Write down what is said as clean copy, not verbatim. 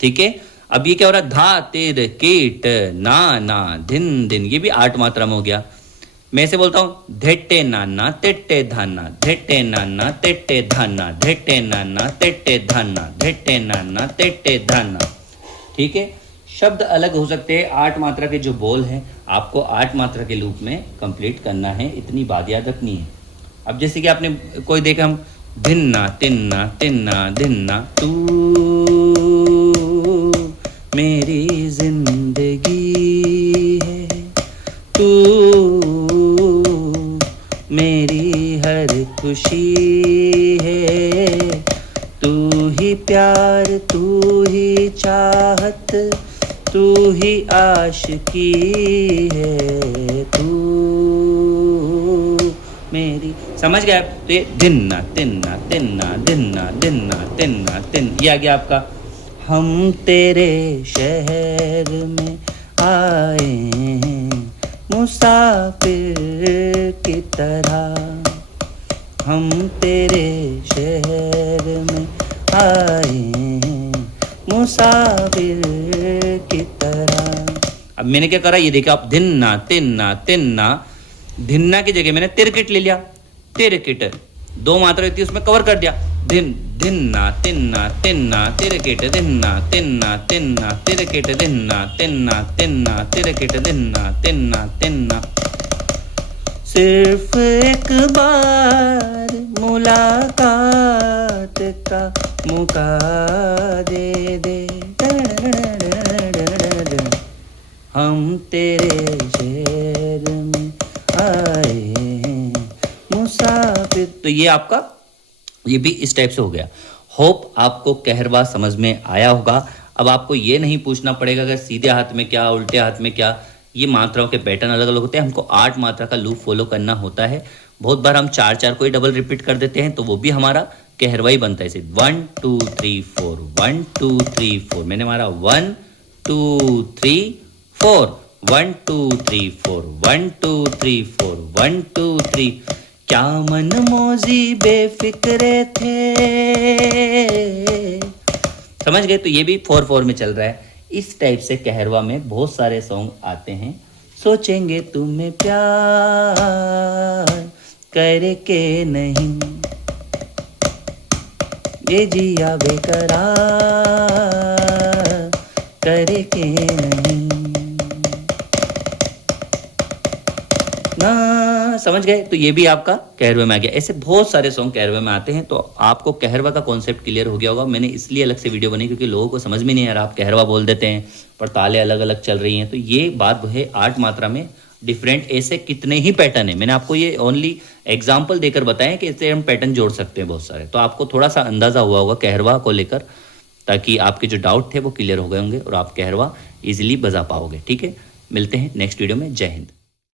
ठीक है। अब ये क्या हो रहा है, धा तिर कीट ना ना धिन दिन, ये भी 8 मात्रा में हो गया। मैं ऐसे बोलता हूँ, धेट्टे नाना तेट्टे धाना, धेट्टे नाना तेट्टे धाना, धेट्टे नाना तेट्टे धाना, धेट्टे नाना तेट्टे धाना। ठीक है। शब्द अलग हो सकते हैं, 8 मात्रा के जो बोल हैं आपको 8 मात्रा के लूप में कंप्लीट करना है, इतनी बात याद रखनी है। अब जैसे कि आपने कोई देखा, हम धिन्ना तिन्ना तिन्ना धिन्ना, तू मेरी जिंदगी है, तू मेरी हर खुशी है, तू ही प्यार, तू ही चाहत, तू ही आशिकी है, तू मेरी। समझ गए? तो ये दिन्ना तिन्ना तिन्ना दिन्ना दिन्ना तिन्ना तिन, ये आ गया आपका। हम तेरे शहर में आए हैं मुसाफिर की तरह, हम तेरे शहर में आए हैं मुसाफिर की तरह। अब मैंने क्या करा, ये देखा आप, धिन्ना तिन्ना तिन्ना, धिन्ना की जगह मैंने तिरकिट ले लिया, तिरकिट 2 मात्रा होती है उसमें कवर कर दिया। धिन धिन्ना तिन्ना तिन्ना तिरकिट, धिन्ना तिन्ना तिन्ना तिरकिट, धिन्ना तिन्ना तिन्ना तिरकिट, धिन्ना तिन्ना तिन्ना। सिर्फ एक बार मुलाकात का मौका दे दे, हम तेरे शहर में आए हैं मुसाफिर। तो ये आपका, ये भी इस टाइप से हो गया। होप आपको कहरवा समझ में आया होगा। अब आपको ये नहीं पूछना पड़ेगा कि सीधे हाथ में क्या, उल्टे हाथ में क्या, ये मात्राओं के पैटर्न अलग अलग होते हैं। हमको 8 मात्रा का लूप फॉलो करना होता है। बहुत बार हम 4-4 को ही डबल रिपीट कर देते हैं, तो वो भी हमारा कहरवा ही बनता है। इसे 1 2 3 4 1 2 3 4, मैंने मारा 1 2 3 4 1 2 3 4 1 2 3 4 1 2 3। क्या मन मौजी बेफिक्रे थे, समझ गए? तो ये भी 4-4 में चल रहा है। इस टाइप से कहरवा में बहुत सारे सॉन्ग आते हैं। सोचेंगे तुम्हें प्यार करके नहीं, ये जिया बेकरार करके नहीं ना, समझ गए? तो ये भी आपका कहरवे में आ गया। ऐसे बहुत सारे सॉन्ग कहरवे में आते हैं। तो आपको कहरवा का कॉन्सेप्ट क्लियर हो गया होगा। मैंने इसलिए अलग से वीडियो बनी क्योंकि लोगों को समझ में नहीं आ रहा, आप कहरवा बोल देते हैं पर ताले अलग अलग चल रही हैं। तो ये बात है 8 मात्रा में डिफरेंट ऐसे कितने ही पैटर्न है। मैंने आपको ये ओनली एग्जाम्पल देकर बताया कि इससे हम पैटर्न जोड़ सकते हैं बहुत सारे। तो आपको थोड़ा सा अंदाजा हुआ होगा कहरवा को लेकर, ताकि आपके जो डाउट थे वो क्लियर हो गए होंगे और आप कहरवा इजीली बजा पाओगे। ठीक है, मिलते हैं नेक्स्ट वीडियो में। जय हिंद।